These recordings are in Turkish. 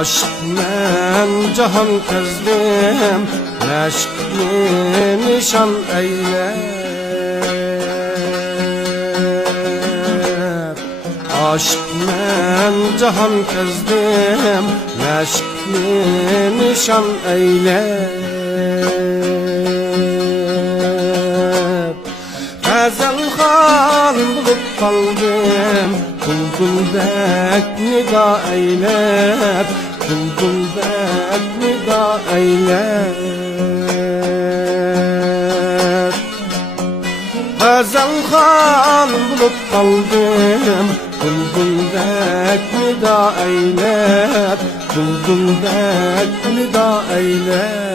Aşk men cahan kızdım, meşkli nişan eyler. Aşk men cahan kızdım, meşkli nişan eyler. Gazel xan bulup kaldım, bulbuldek nida eylep, bulbuldek nida eylep. Gazel xan bulup kaldım, bulbuldek nida eylep, bulbuldek nida eylep.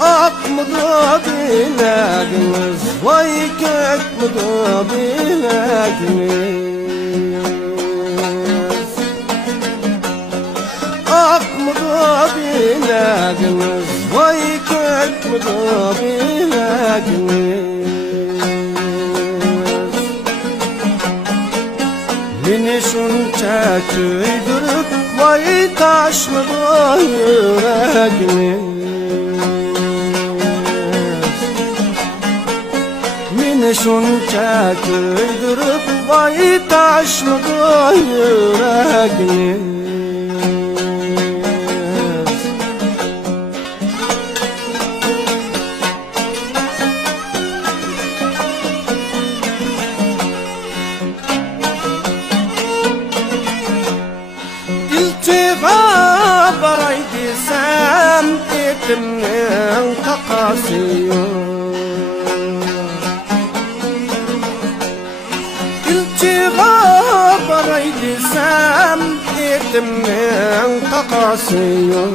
Akmıdı bileğiniz, vay kökmüdü bileğiniz. Akmıdı bileğiniz, vay kökmüdü bileğiniz. Beni şunca köydürüp, vay taşmıdı yüreğiniz. Beni şunca köydürüp, vay taşmıdı yüreğiniz. İltifa baray desem, etimnin takası yok. Baray desem, etimnin takası yok.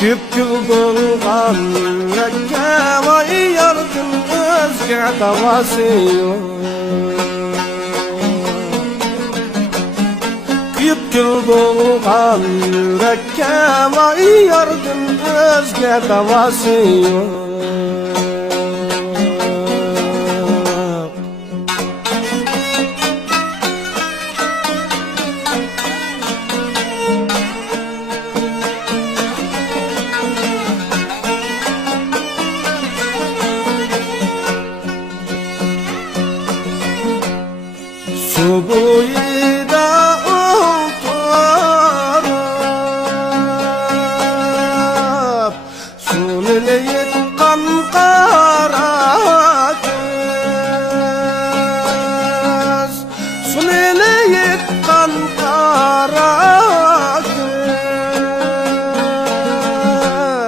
Küp yıl bulgan yürekке, vay yardım özge davası yok. Küp yıl bulgan yürekke, vay yardım özge davası yok. Su boyida oturup, suyunu yıkan kara kız, suyunu yıkan kara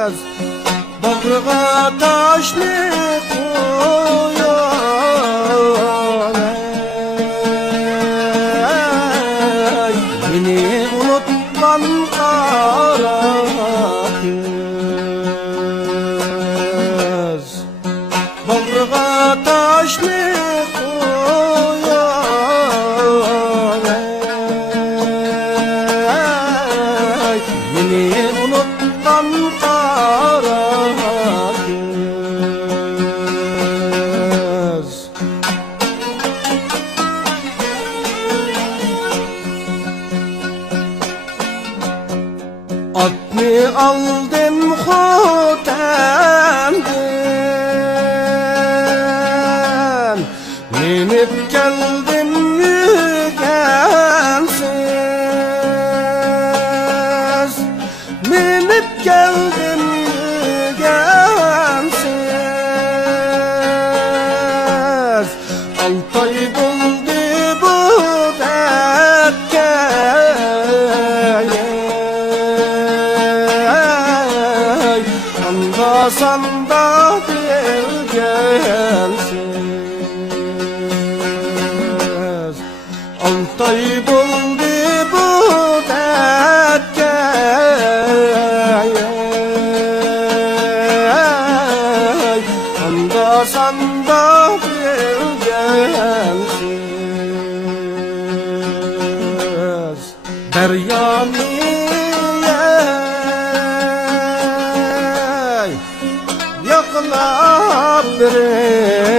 kız, bağrığa taşlı beni unutman kara kız, bağrığa taşlı koyar. Beni unutman kara kız. Atni aldım Xotem'den, minip geldim yügensiz, minip geldim yügensiz. 6 ay buldu bu dertke, sanda bilgensiz. 6 ay buldu bu dertke, anda sanda bilgensiz. deryami yoqlab bir